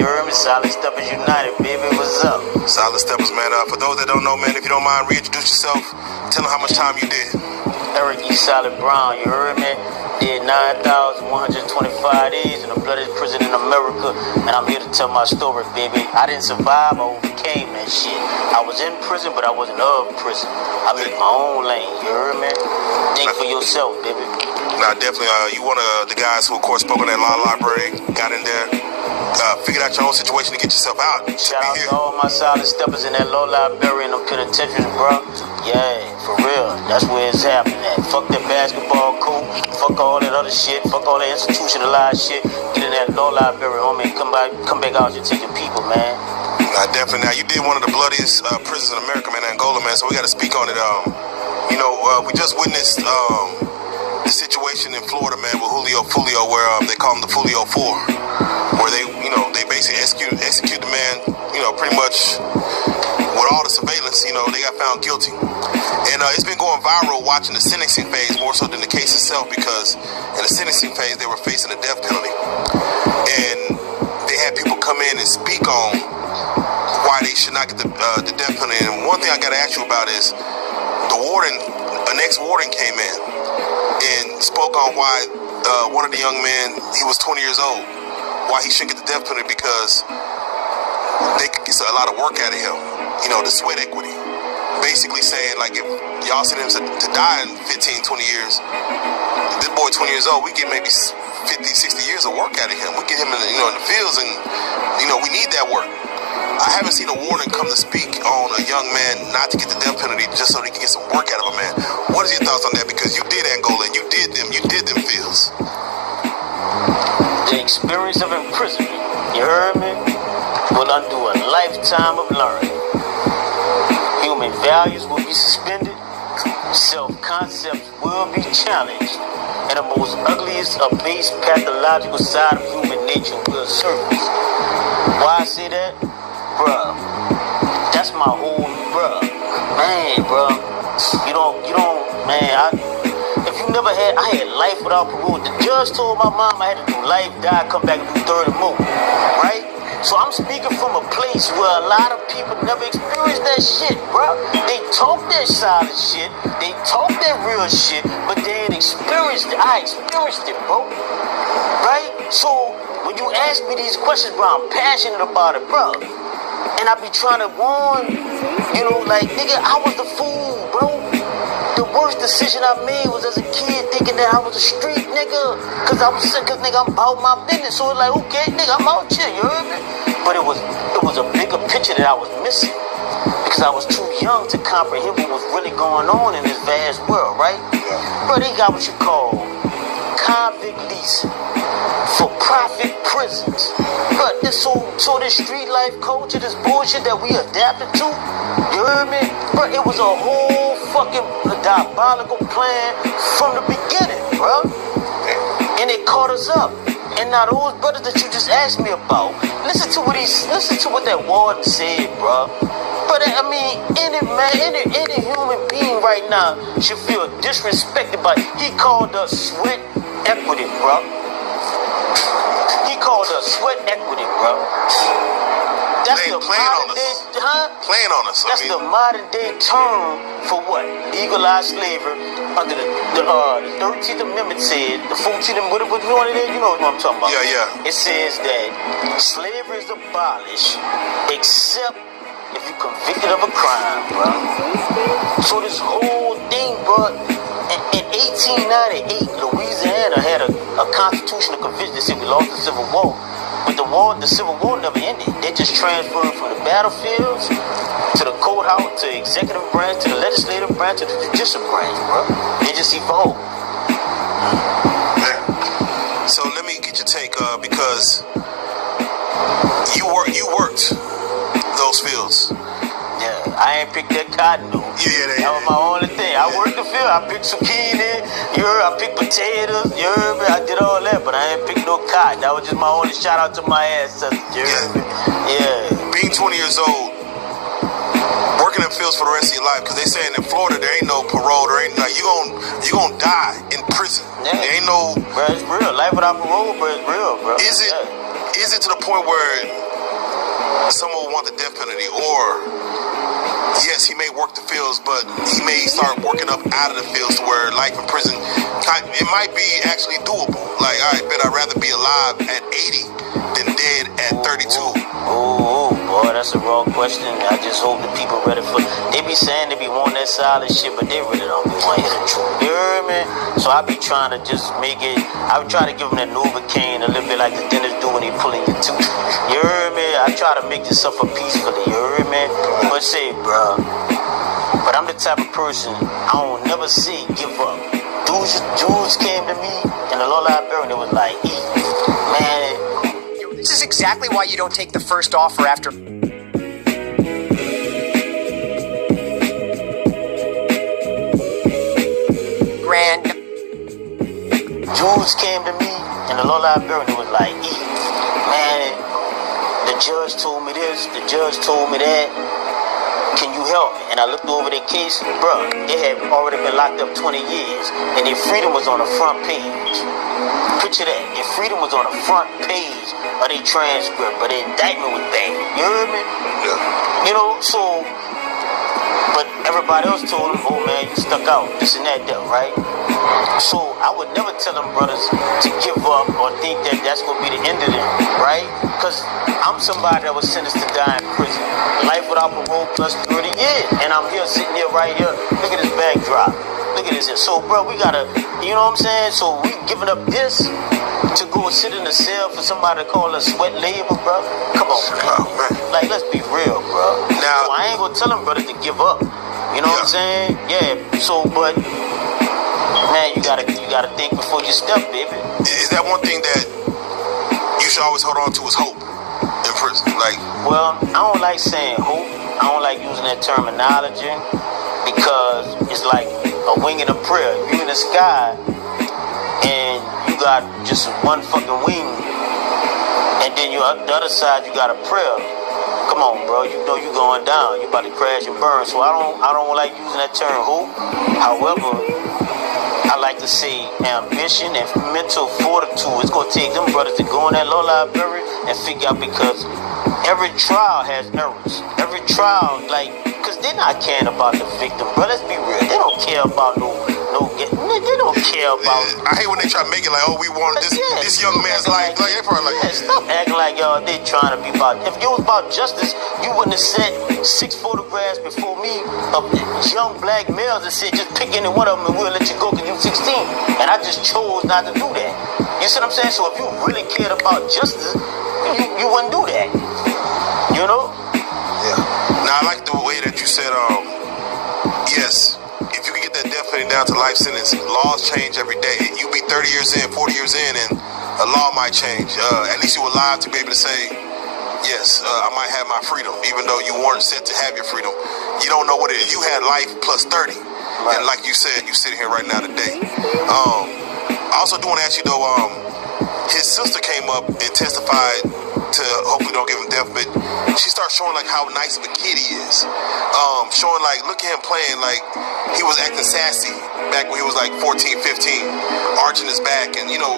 You heard me? Solid Steppers United, baby. What's up? Solid Steppers, man. For those that don't know, man, if you don't mind, reintroduce yourself. Tell them how much time you did. Eric E. Solid Brown, you heard me? Did 9,125 days in the bloodiest prison in America, and I'm here to tell my story, baby. I didn't survive, I overcame that shit. I was in prison, but I wasn't of prison. I made my own lane, you heard me? Think for yourself, baby. Nah, definitely. You one of the guys who, of course, spoke on that law library, got in there, figured out your own situation to get yourself out. Shout out to all my solid steppers in that law library and them penitentiaries, bro. Yeah, for real. That's where it's happening at. Fuck that basketball court. Fuck all that other shit. Fuck all that institutionalized shit. Get in that law library, homie, and come back out here taking people, man. Nah, definitely. Now, you did one of the bloodiest prisons in America, man, Angola, man, so we got to speak on it. We just witnessed the situation in Florida, man, with Julio Fulio, where they call him the Fulio 4, where they basically execute the man, pretty much with all the surveillance, they got found guilty. And it's been going viral watching the sentencing phase more so than the case itself, because in the sentencing phase, they were facing a death penalty. And they had people come in and speak on why they should not get the death penalty. And one thing I got to ask you about is the warden, an ex-warden came in and spoke on why one of the young men, he was 20 years old, why he shouldn't get the death penalty, because they could get a lot of work out of him, the sweat equity. Basically saying, like, if y'all send him to die in 15, 20 years, this boy 20 years old, we get maybe 50, 60 years of work out of him. We get him in the fields, and, we need that work. I haven't seen a warden come to speak on a young man not to get the death penalty just so they can get some work out of a man. What is your thoughts on that? Because you did Angola, and you did them fields. The experience of imprisonment, you heard me, will undo a lifetime of learning. Human values will be suspended, self-concepts will be challenged, and the most ugliest, abased, pathological side of human nature will surface. Why I say that? Bruh, that's my whole, bruh. If you never had, I had life without parole. The judge told my mom I had to do life, die, come back and do 30 more, right? So I'm speaking from a place where a lot of people never experienced that shit, bro. They talk that solid shit, they talk that real shit, but they ain't experienced it. I experienced it, bro. Right? So when you ask me these questions, bro, I'm passionate about it, bro. And I be trying to warn, nigga, I was the fool, bro. The worst decision I made was as a kid thinking that I was a street nigga. Cause I was sick, cause nigga, I'm about my business. So it's like, okay, nigga, I'm out here, you heard me? But it was a bigger picture that I was missing. Because I was too young to comprehend what was really going on in this vast world, right? Yeah. Bro, they got what you call convict leasing, for-profit prisons. But so this street life culture, this bullshit that we adapted to, you heard me? Bro, it was a whole fucking diabolical plan from the beginning, bro. And it caught us up. And now those brothers that you just asked me about, listen to what that warden said, bro. But I mean, any human being right now should feel disrespected by. He called us sweat equity, bro. He called us sweat equity, bro. That's the modern day, playing on us. That's the modern day term for what? Legalized slavery under the 13th Amendment said, the 14th Amendment, what you know what I'm talking about? Yeah. It says that slavery is abolished except if you're convicted of a crime, bro. So this whole thing, bro, in 1898, Louisiana had a constitutional convention that said we lost the Civil War. But the Civil War never ended. They just transferred from the battlefields to the courthouse, to the executive branch, to the legislative branch, to the judicial branch, bro. They just evolved. So let me get your take, because you worked those fields. Yeah, I ain't picked that cotton though. Yeah. That was my only thing. I worked the field. I picked zucchini. I picked potatoes. I did all that, but I ain't picked no cotton. That was just my only shout out to my ancestors. Yeah. Being 20 years old, working in fields for the rest of your life, because they saying in Florida there ain't no parole. There ain't you gonna die in prison. Yeah. There ain't no. Bro, it's real. Life without parole, bro, it's real, bro. Is is it to the point where someone will want the death penalty, or yes, he may work the fields, but he may start working up out of the fields to where life in prison, it might be actually doable. Like, all right, bet I'd rather be alive at 80 than dead at 32. Oh, boy, that's a raw question. I just hope the people ready for. They be saying they be wanting that solid shit, but they really don't be wanting the truth. You heard me? So I be trying to just make it. I would try to give them that Novocaine, a little bit like the dentist do when he pulling your tooth. You heard me? I try to make this suffer peacefully. You heard me? But say, bro. But I'm the type of person I don't never see give up. Dudes came to me in the low library and it was like, man. This is exactly why you don't take the first offer after. Grand. Dudes came to me in the low library and it was like, man, the judge told me this, the judge told me that. Can you help me? And I looked over their case, bro, they had already been locked up 20 years, and their freedom was on the front page. Picture that. Their freedom was on the front page of their transcript, but their indictment was bad. You heard me? Yeah. You know, so, but everybody else told them, oh man, you stuck out, this and that, right? So I would never tell them brothers to give up or think that that's going to be the end of them, right? Because I'm somebody that was sentenced to die in prison. Life without parole plus 30 years. And I'm here sitting here right here. Look at this backdrop. Look at this here. So, bro, we got to, you know what I'm saying? So we giving up this to go sit in the cell for somebody to call us sweat labor, bro? Come on, man. Oh, man. Like, let's be real, bro. Now, so I ain't going to tell them brothers to give up. You know what I'm saying? Yeah. So, but, man, you gotta think before you step, baby. Is that one thing that you should always hold on to is hope in prison? Like, well, I don't like saying hope. I don't like using that terminology because it's like a wing and a prayer. You in the sky and you got just one fucking wing, and then you the other side you got a prayer. Come on, bro. You know you going down. You about to crash and burn. So I don't like using that term hope. However, I like to say ambition and mental fortitude. It's going to take them brothers to go in that low library and figure out, because every trial has errors. Every trial, like, because they're not caring about the victim, bro. Let's be real. They don't care about they don't care about. I hate when they try to make it like, oh, we want this young man's life. Like, they probably like, stop acting like y'all they trying to be about. If it was about justice, you wouldn't have said 6 photographs before me of young black males and said, just pick any one of them and we'll let you go because you're 16. And I just chose not to do that. You see what I'm saying? So if you really cared about justice, you wouldn't do that. You know? yeah. Now, I like the way that you said, yes, if you can get that death penalty down to life sentence, laws change every day. You be 30 years in, 40 years in, and a law might change. At least you were alive to be able to say, yes, I might have my freedom, even though you weren't set to have your freedom. You don't know what it is. You had life plus 30. Right. And like you said, you sitting here right now today. I also do want to ask you, though, his sister came up and testified to, hopefully don't give him death, but she started showing like how nice of a kid he is. Showing like, look at him playing, like he was acting sassy back when he was like 14, 15, arching his back and, you know,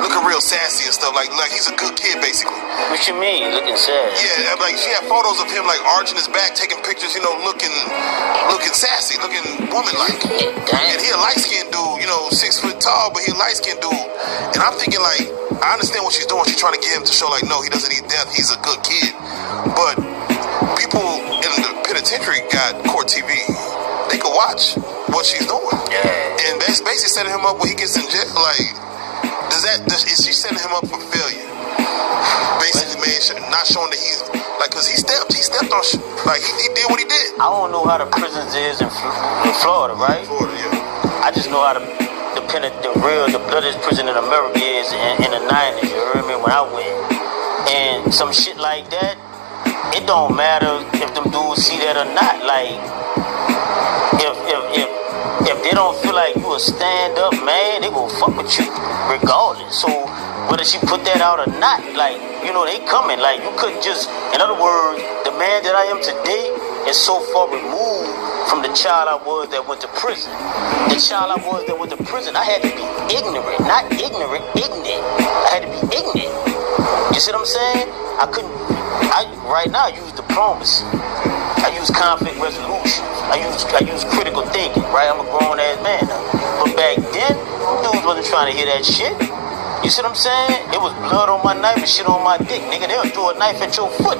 looking real sassy and stuff. Like he's a good kid, basically. What you mean, looking sad? Yeah, like she had photos of him like arching his back, taking pictures, you know, looking sassy, looking woman-like. And he a light-skinned dude, you know, 6 foot tall, but he a light-skinned dude. And I'm thinking like, I understand what she's doing. She's trying to get him to show like, no, he doesn't need death. He's a good kid. But people in the penitentiary got court TV. They could watch what she's doing. Yeah. And that's basically setting him up when he gets in jail. Like, is she setting him up for failure? Basically, man, not showing that he's like, cause he stepped on, like he did what he did. I don't know how the prisons is in Florida, right? Florida, yeah. I just know how the bloodiest prison in America is in the 90s. You heard me when I went. And some shit like that, it don't matter if them dudes see that or not. Like, if they don't feel like you a stand-up man, they gonna fuck with you regardless. So whether she put that out or not, like, you know, they coming. Like, you couldn't just, in other words, the man that I am today is so far removed from the child I was that went to prison. The child I was that went to prison, I had to be ignorant. Not ignorant, ignorant. I had to be ignorant. You You see what I'm saying? Right now I use diplomacy. I use conflict resolution. I use critical thinking, right? I'm a grown ass man now. But back then, dudes wasn't trying to hear that shit. You see what I'm saying? It was blood on my knife and shit on my dick. Nigga, they'll throw a knife at your foot.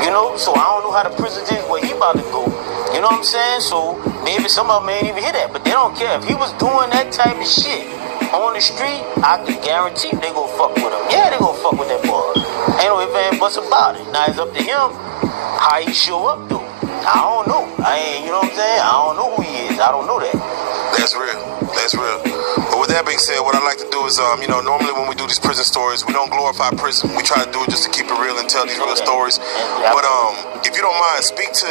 You know? So I don't know how the president is, where he about to go. You know what I'm saying? So maybe some of them ain't even hear that. But they don't care. If he was doing that type of shit on the street, I can guarantee they gon' fuck with him. Yeah, they gon' fuck with that boy. Ain't no ifs, ands, buts about it. Now it's up to him how he show up, dude. I don't know. You know what I'm saying? I don't know who he is. I don't know that. That's real. That's real. But with that being said, what I like to do is, normally when we do these prison stories, we don't glorify prison. We try to do it just to keep it real and tell these real stories. But if you don't mind, speak to,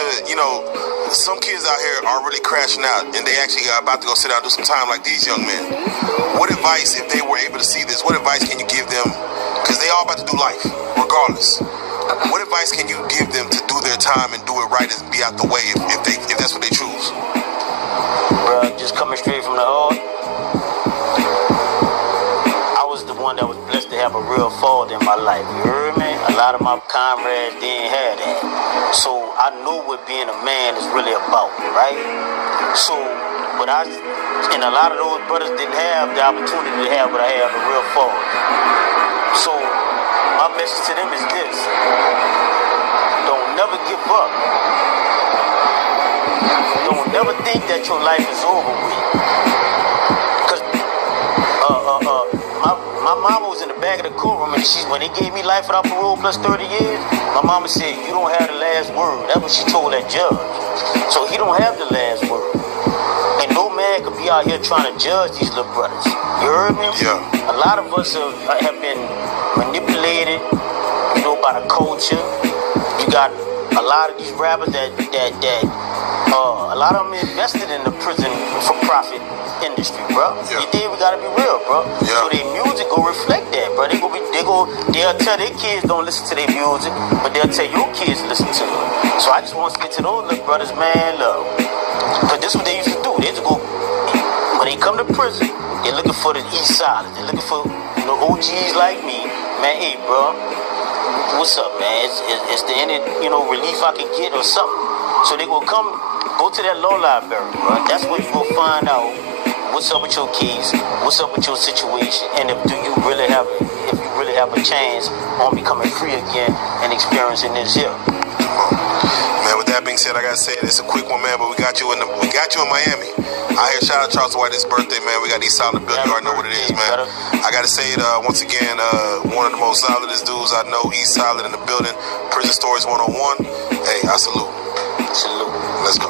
some kids out here are really crashing out and they actually are about to go sit down and do some time like these young men. What advice, if they were able to see this, what advice can you give them? Because they all about to do life, regardless. What advice can you give them to do their time and do it right and be out the way if that's what they choose? Bruh, just coming straight from the heart. I was the one that was blessed to have a real father in my life. You heard me? A lot of my comrades didn't have that. So I knew what being a man is really about, right? So, and a lot of those brothers didn't have the opportunity to have what I have, a real father. So my message to them is this: don't never give up. Don't never think that your life is over with. Cause my mama was in the back of the courtroom, and when they gave me life without parole plus 30 years, my mama said, "You don't have the last word." That's what she told that judge. So he don't have the last word. And no man could be out here trying to judge these little brothers. You heard me? Yeah. A lot of us have been manipulated, by the culture. You got a lot of these rappers that a lot of them invested in the prison for profit industry, bro. Yeah. You think we gotta be real, bro? Yeah. So their music go reflect that, bro. They'll tell their kids don't listen to their music, but they'll tell your kids to listen to it. So I just want to get to those little brothers, man, love. Cause this is what they used to do. They used to go, when they come to prison, they're looking for the East Side. They're looking for OGs like me. Man, hey, bro, what's up, man? Is there any, relief I can get or something? So they go to that law library, bro. That's where you go find out what's up with your case, what's up with your situation, and if you really have a chance on becoming free again and experiencing this here. Man, with that being said, I gotta say it's a quick one, man. But we got you in Miami. I hear shout out Charles White, his birthday, man. We got these solid build. You already know what it is, man. I gotta say it once again. One of the most solidest dudes I know. He's solid in the building. Prison Stories 101. Hey, I salute. Salute. Let's go.